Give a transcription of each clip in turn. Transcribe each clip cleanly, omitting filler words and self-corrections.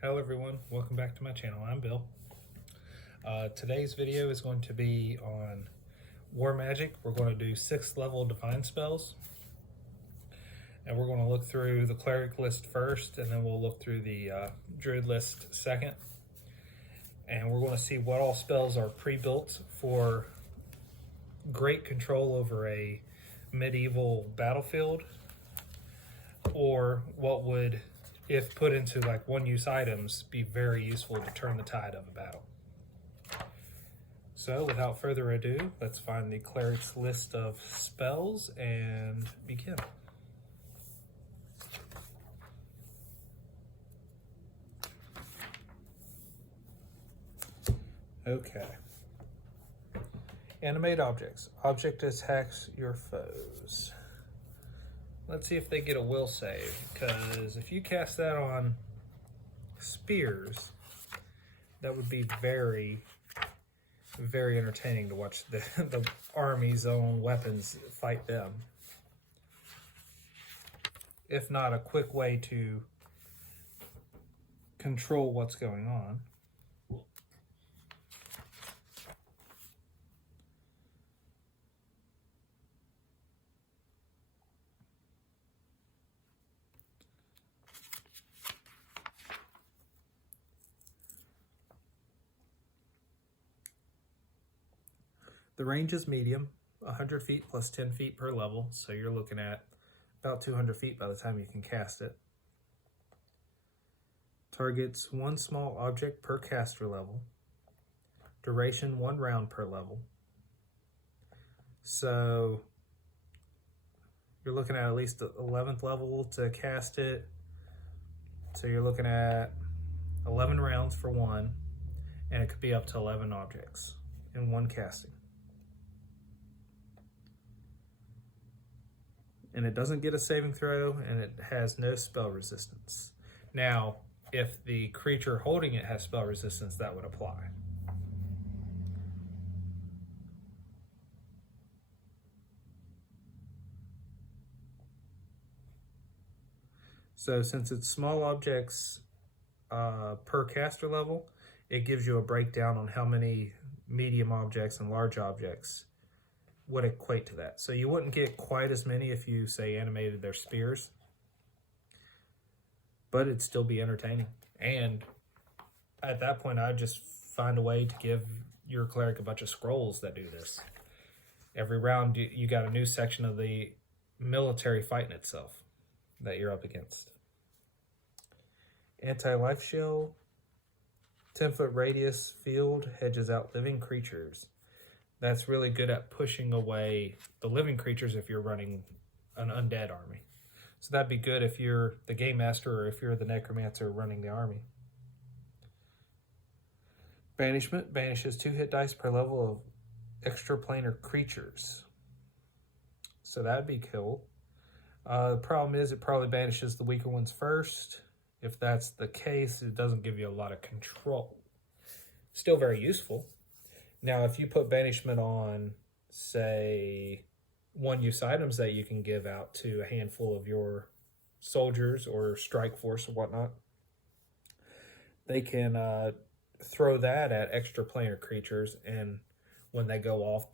Hello everyone, welcome back to my channel. I'm Bill. Today's video is going to be on War Magic. We're going to do 6th level Divine spells. And we're going to look through the Cleric list first, and then we'll look through the Druid list second. And we're going to see what all spells are pre-built for great control over a medieval battlefield, or what would, if put into like one-use items, be very useful to turn the tide of a battle. So without further ado, let's find the Cleric's list of spells and begin. Okay. Animate objects. Object attacks your foes. Let's see if they get a will save, because if you cast that on spears, that would be very, very entertaining to watch the army's own weapons fight them. If not, a quick way to control what's going on. The range is medium, 100 feet plus 10 feet per level, so you're looking at about 200 feet by the time you can cast it. Targets one small object per caster level. Duration 1 round per level. So you're looking at least the 11th level to cast it. So you're looking at 11 rounds for one, and it could be up to 11 objects in one casting. And it doesn't get a saving throw, and it has no spell resistance. Now, if the creature holding it has spell resistance, that would apply. So since it's small objects per caster level, it gives you a breakdown on how many medium objects and large objects would equate to that. So you wouldn't get quite as many if you, say, animated their spears, but it'd still be entertaining. And at that point, I'd just find a way to give your cleric a bunch of scrolls that do this. Every round, you got a new section of the military fighting itself that you're up against. Anti-life shield, 10-foot radius field hedges out living creatures. That's really good at pushing away the living creatures if you're running an undead army. So that'd be good if you're the game master or if you're the necromancer running the army. Banishment banishes 2 hit dice per level of extraplanar creatures. So that'd be cool. The problem is it probably banishes the weaker ones first. If that's the case, it doesn't give you a lot of control. Still very useful. Now, if you put banishment on, say, one-use items that you can give out to a handful of your soldiers or strike force or whatnot, they can throw that at extraplanar creatures, and when they go off,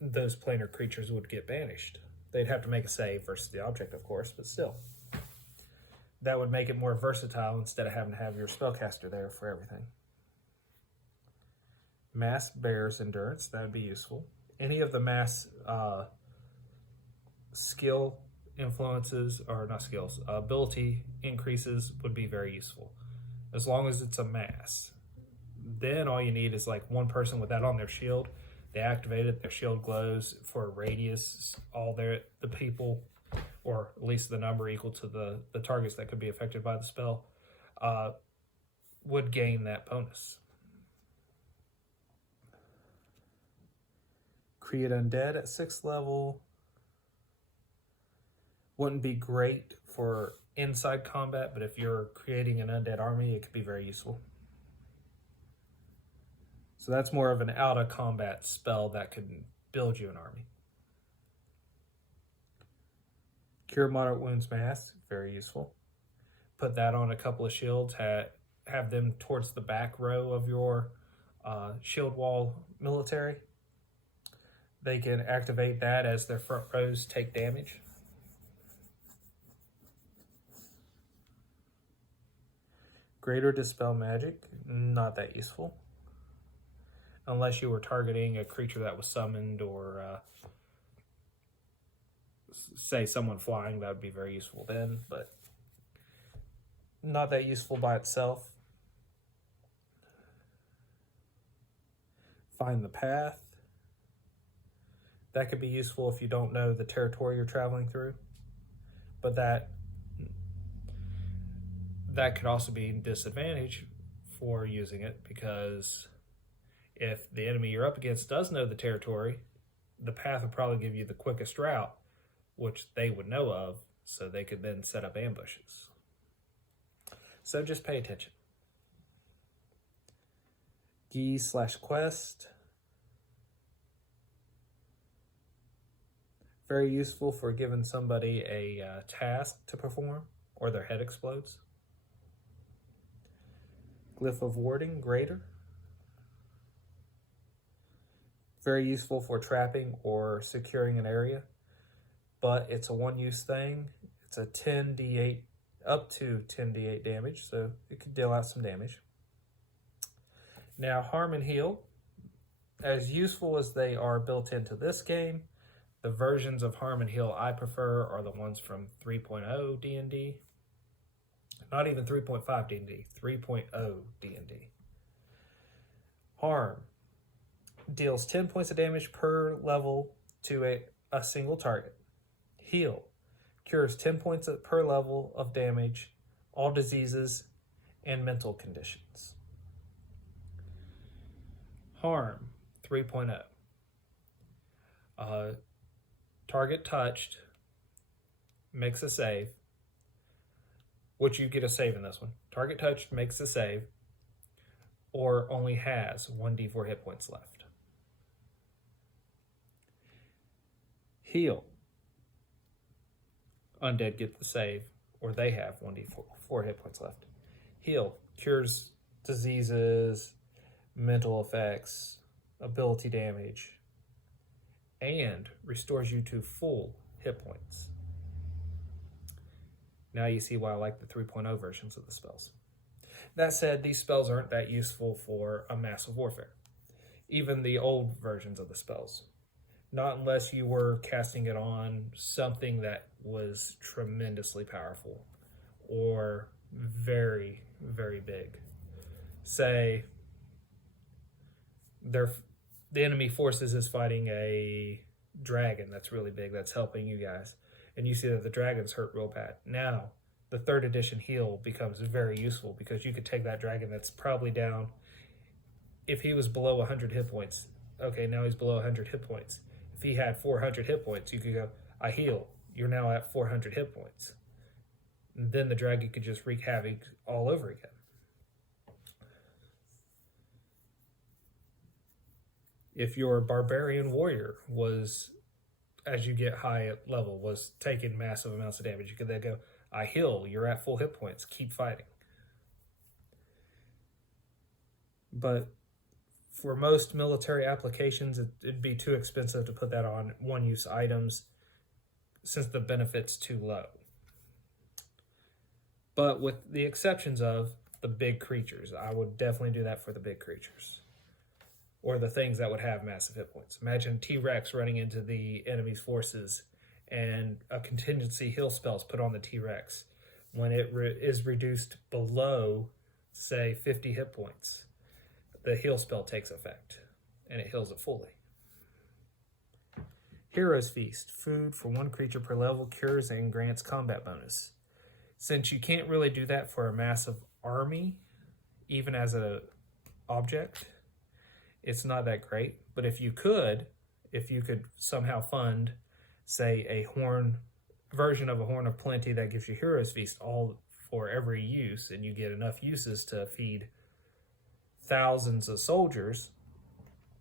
those planar creatures would get banished. They'd have to make a save versus the object, of course, but still. That would make it more versatile instead of having to have your spellcaster there for everything. Mass bears endurance, that would be useful. Any of the mass skill influences, or not skills, ability increases would be very useful, as long as it's a mass. Then all you need is like one person with that on their shield. They activate it, their shield glows for a radius, all the people, or at least the number equal to the targets that could be affected by the spell, would gain that bonus. Create undead at 6th level. Wouldn't be great for inside combat, but if you're creating an undead army, it could be very useful. So that's more of an out of combat spell that could build you an army. Cure moderate wounds mass, very useful. Put that on a couple of shields, have them towards the back row of your shield wall military. They can activate that as their front rows take damage. Greater Dispel Magic, not that useful. Unless you were targeting a creature that was summoned, or say someone flying, that would be very useful then, but not that useful by itself. Find the Path. That could be useful if you don't know the territory you're traveling through, but that could also be a disadvantage for using it, because if the enemy you're up against does know the territory, the path will probably give you the quickest route, which they would know of, so they could then set up ambushes. So just pay attention. Quest. Very useful for giving somebody a task to perform, or their head explodes. Glyph of Warding, Greater. Very useful for trapping or securing an area, but it's a one-use thing. It's a 10d8, up to 10d8 damage, so it could deal out some damage. Now, Harm and Heal, as useful as they are built into this game, the versions of Harm and Heal I prefer are the ones from 3.0 D&D. Not even 3.5 D&D, 3.0 D&D. Harm deals 10 points of damage per level to a single target. Heal cures 10 points per level of damage, all diseases and mental conditions. Harm 3.0. Target touched makes a save, which you get a save in this one. Target touched makes a save, or only has 1d4 hit points left. Heal. Undead get the save, or they have 1d4 hit points left. Heal cures diseases, mental effects, ability damage, and restores you to full hit points. Now you see why I like the 3.0 versions of the spells. That said, these spells aren't that useful for a massive warfare. Even the old versions of the spells. Not unless you were casting it on something that was tremendously powerful or very, very big. Say, the enemy forces is fighting a dragon that's really big, that's helping you guys, and you see that the dragon's hurt real bad. Now, the 3rd edition heal becomes very useful, because you could take that dragon that's probably down, if he was below 100 hit points, okay, now he's below 100 hit points. If he had 400 hit points, you could go, I heal, you're now at 400 hit points. And then the dragon could just wreak havoc all over again. If your barbarian warrior was, as you get high at level, was taking massive amounts of damage, you could then go, I heal, you're at full hit points, keep fighting. But for most military applications, it'd be too expensive to put that on one-use items, since the benefit's too low. But with the exceptions of the big creatures, I would definitely do that for the big creatures, or the things that would have massive hit points. Imagine T-Rex running into the enemy's forces, and a contingency heal spell is put on the T-Rex. When it is reduced below, say, 50 hit points, the heal spell takes effect, and it heals it fully. Hero's Feast. Food for 1 creature per level, cures and grants combat bonus. Since you can't really do that for a massive army, even as an object, it's not that great. But if you could somehow fund, say, a version of a Horn of Plenty that gives you Hero's Feast all for every use, and you get enough uses to feed thousands of soldiers,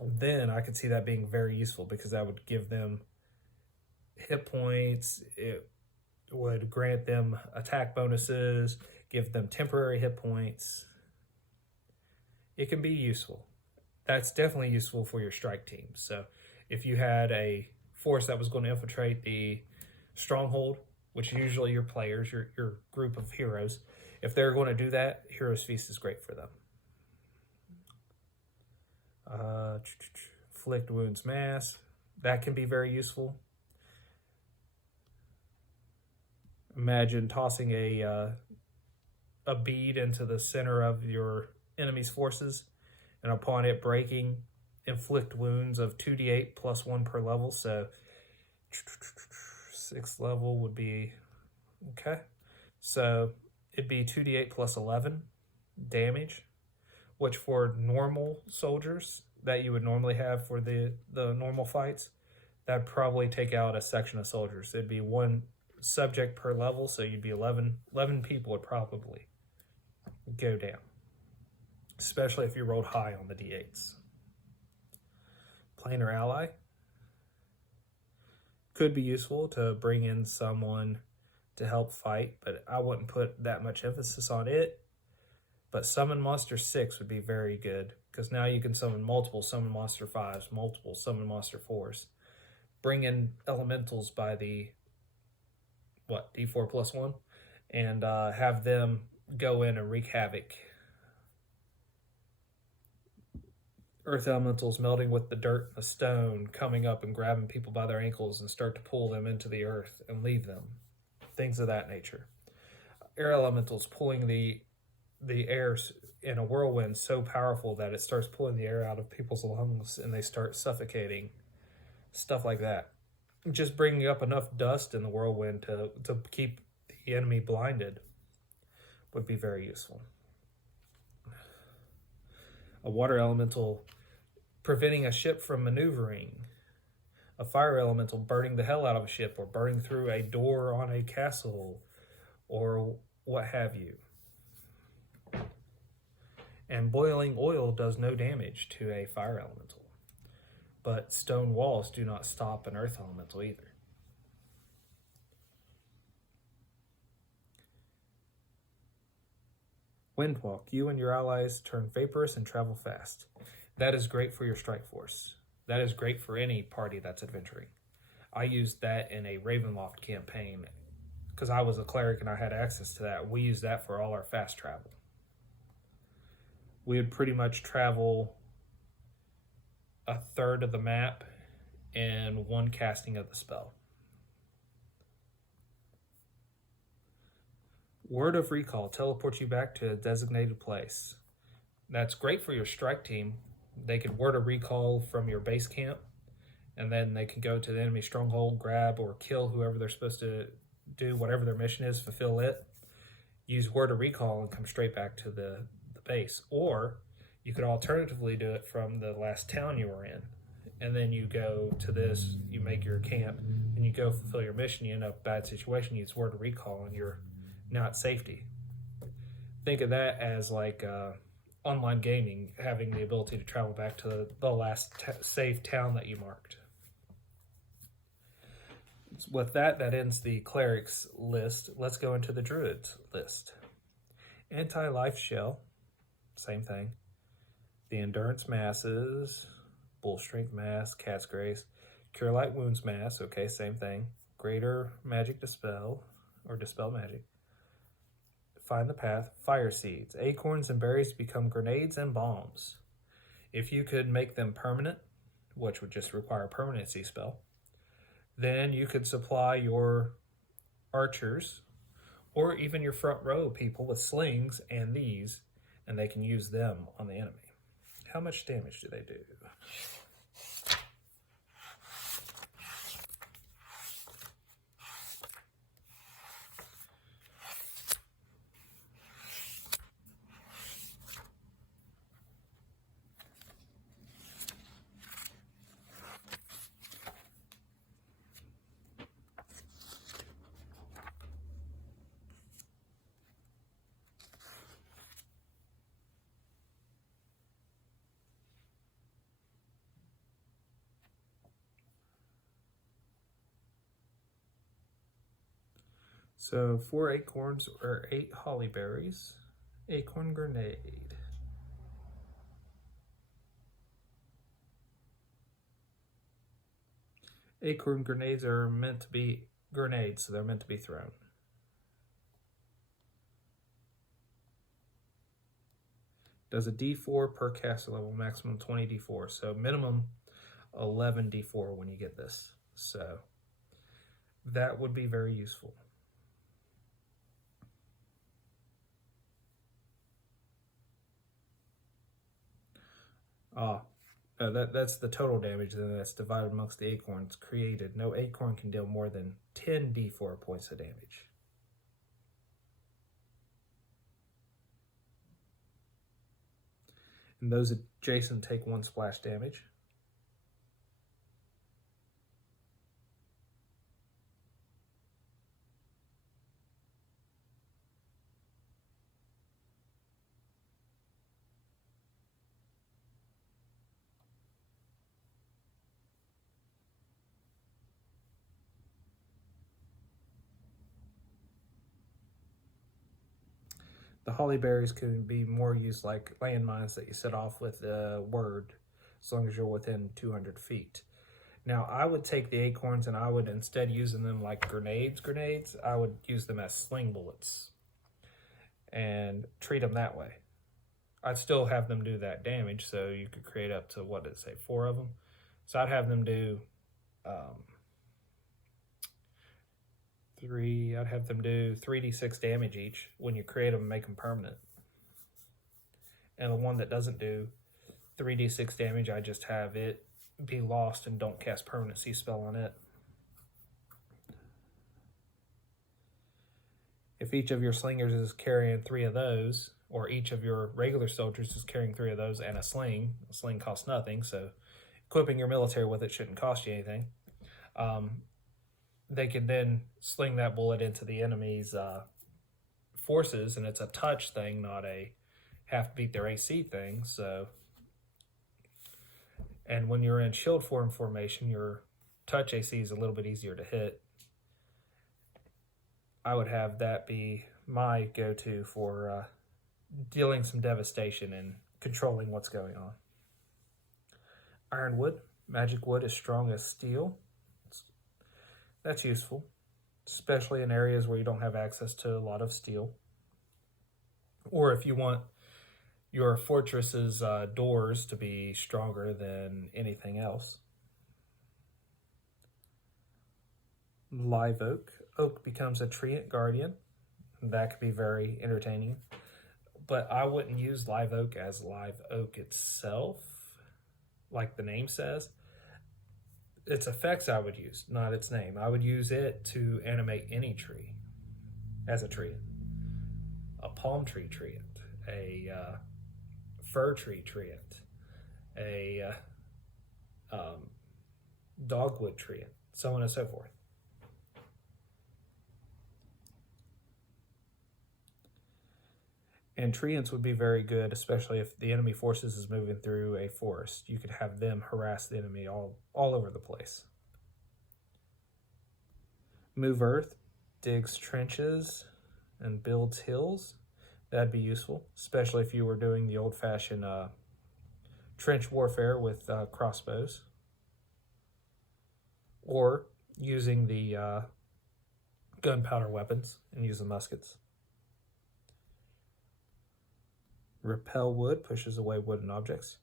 then I could see that being very useful, because that would give them hit points, it would grant them attack bonuses, give them temporary hit points, it can be useful. That's definitely useful for your strike team. So if you had a force that was going to infiltrate the stronghold, which usually your players, your group of heroes, if they're going to do that, Hero's Feast is great for them. Inflict wounds mass, that can be very useful. Imagine tossing a bead into the center of your enemy's forces, and upon it breaking, inflict wounds of 2d8 plus 1 per level. So 6th level would be, okay, so it'd be 2d8 plus 11 damage, which for normal soldiers that you would normally have for the normal fights, that'd probably take out a section of soldiers. It'd be 1 subject per level, so you'd be 11 people would probably go down, especially if you rolled high on the d8s. Planar ally could be useful to bring in someone to help fight, but I wouldn't put that much emphasis on it. But Summon Monster 6 would be very good, because now you can summon multiple Summon Monster 5s, multiple Summon Monster 4s. Bring in elementals by the, D4 plus 1, and have them go in and wreak havoc. Earth elementals melting with the dirt and the stone, coming up and grabbing people by their ankles and start to pull them into the earth and leave them. Things of that nature. Air elementals pulling the air in a whirlwind so powerful that it starts pulling the air out of people's lungs and they start suffocating. Stuff like that. Just bringing up enough dust in the whirlwind to keep the enemy blinded would be very useful. A water elemental preventing a ship from maneuvering. A fire elemental burning the hell out of a ship or burning through a door on a castle or what have you. And boiling oil does no damage to a fire elemental. But stone walls do not stop an earth elemental either. Windwalk. You and your allies turn vaporous and travel fast. That is great for your strike force. That is great for any party that's adventuring. I used that in a Ravenloft campaign because I was a cleric and I had access to that. We used that for all our fast travel. We would pretty much travel a third of the map in 1 casting of the spell. Word of Recall teleports you back to a designated place. That's great for your strike team. They can Word of Recall from your base camp, and then they can go to the enemy stronghold, grab or kill whoever they're supposed to do, whatever their mission is, fulfill it, use Word of Recall, and come straight back to the base. Or you could alternatively do it from the last town you were in, and then you go to this, you make your camp, and you go fulfill your mission, you end up in a bad situation, you use Word of Recall, and you're now at safety. Think of that as like online gaming, having the ability to travel back to the last safe town that you marked. With that ends the clerics list. Let's go into the druids list. Anti-life shell, same thing. The endurance masses, bull strength mass, cat's grace, cure light wounds mass, okay, same thing. Greater magic dispel, or dispel magic. Find the path, fire seeds. Acorns and berries become grenades and bombs. If you could make them permanent, which would just require a permanency spell, then you could supply your archers or even your front row people with slings and these, and they can use them on the enemy. How much damage do they do? So 4 acorns or 8 holly berries. Acorn grenade. Acorn grenades are meant to be grenades, so they're meant to be thrown. Does a D4 per caster level, maximum 20 D4. So minimum 11 D4 when you get this. So that would be very useful. That's the total damage, then that's divided amongst the acorns created. No acorn can deal more than 10 D4 points of damage. And those adjacent take 1 splash damage. The holly berries can be more used like landmines that you set off with a word, as long as you're within 200 feet. Now, I would take the acorns and I would, instead using them like grenades, I would use them as sling bullets and treat them that way. I'd still have them do that damage, so you could create up to, what did it say, 4 of them? So I'd have them do 3d6 damage each when you create them and make them permanent. And the one that doesn't do 3d6 damage, I just have it be lost and don't cast permanency spell on it. If each of your slingers is carrying 3 of those, or each of your regular soldiers is carrying 3 of those and a sling costs nothing, so equipping your military with it shouldn't cost you anything. They can then sling that bullet into the enemy's forces, and it's a touch thing, not a have to beat their AC thing. So, and when you're in shield form formation, your touch AC is a little bit easier to hit. I would have that be my go-to for dealing some devastation and controlling what's going on. Ironwood. Magic wood is strong as steel. That's useful, especially in areas where you don't have access to a lot of steel. Or if you want your fortress's doors to be stronger than anything else. Live oak. Oak becomes a treant guardian. That could be very entertaining. But I wouldn't use live oak as live oak itself, like the name says. Its effects I would use, not its name. I would use it to animate any tree as a treant. A palm tree treant, a fir tree treant, a dogwood treant, so on and so forth. And treants would be very good, especially if the enemy forces is moving through a forest. You could have them harass the enemy all over the place. Move earth, digs trenches, and builds hills. That'd be useful, especially if you were doing the old-fashioned trench warfare with crossbows. Or using the gunpowder weapons and using muskets. Repel wood, pushes away wooden objects.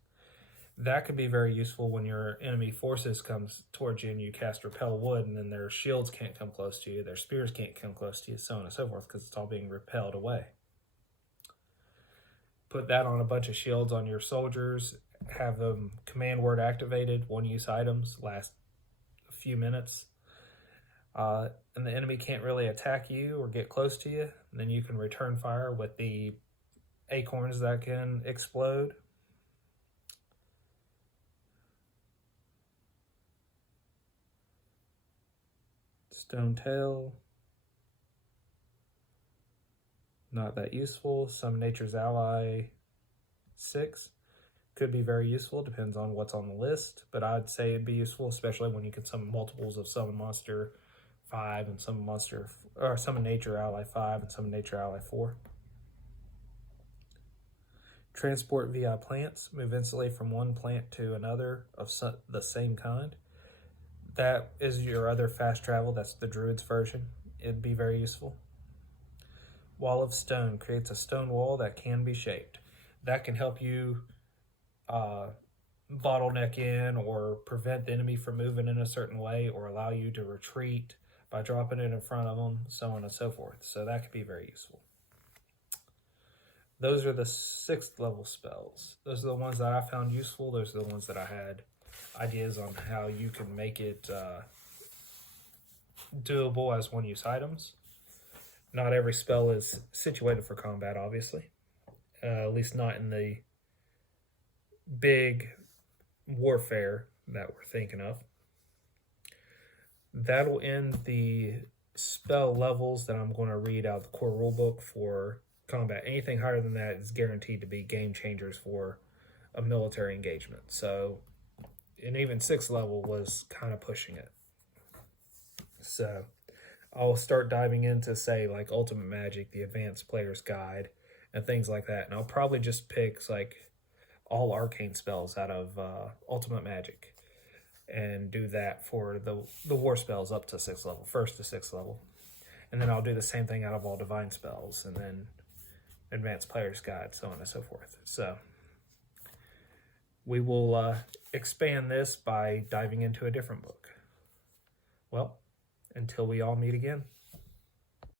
That could be very useful when your enemy forces comes towards you and you cast repel wood, and then their shields can't come close to you, their spears can't come close to you, so on and so forth, because it's all being repelled away. Put that on a bunch of shields on your soldiers, have them command word activated, one-use items, last a few minutes, and the enemy can't really attack you or get close to you, and then you can return fire with the acorns that can explode. Stone tail. Not that useful. Summon Nature's Ally 6. Could be very useful, depends on what's on the list, but I'd say it'd be useful, especially when you can summon multiples of Summon Monster 5 and Summon Nature Ally 5 and Summon Nature Ally 4. Transport via plants. Move instantly from one plant to another of the same kind. That is your other fast travel. That's the Druid's version. It'd be very useful. Wall of Stone creates a stone wall that can be shaped. That can help you bottleneck in or prevent the enemy from moving in a certain way or allow you to retreat by dropping it in front of them, so on and so forth. So that could be very useful. Those are the 6th level spells. Those are the ones that I found useful. Those are the ones that I had ideas on how you can make it doable as one-use items. Not every spell is situated for combat, obviously. At least not in the big warfare that we're thinking of. That'll end the spell levels that I'm going to read out of the core rulebook for combat. Anything higher than that is guaranteed to be game changers for a military engagement. So, and even 6th level was kind of pushing it. So I'll start diving into, say, like Ultimate Magic, the Advanced Player's Guide, and things like that. And I'll probably just pick like all arcane spells out of Ultimate Magic and do that for the war spells up to 6th level, 1st to 6th level. And then I'll do the same thing out of all divine spells, and then Advanced Player's Guide, so on and so forth. So we will expand this by diving into a different book. Well, until we all meet again.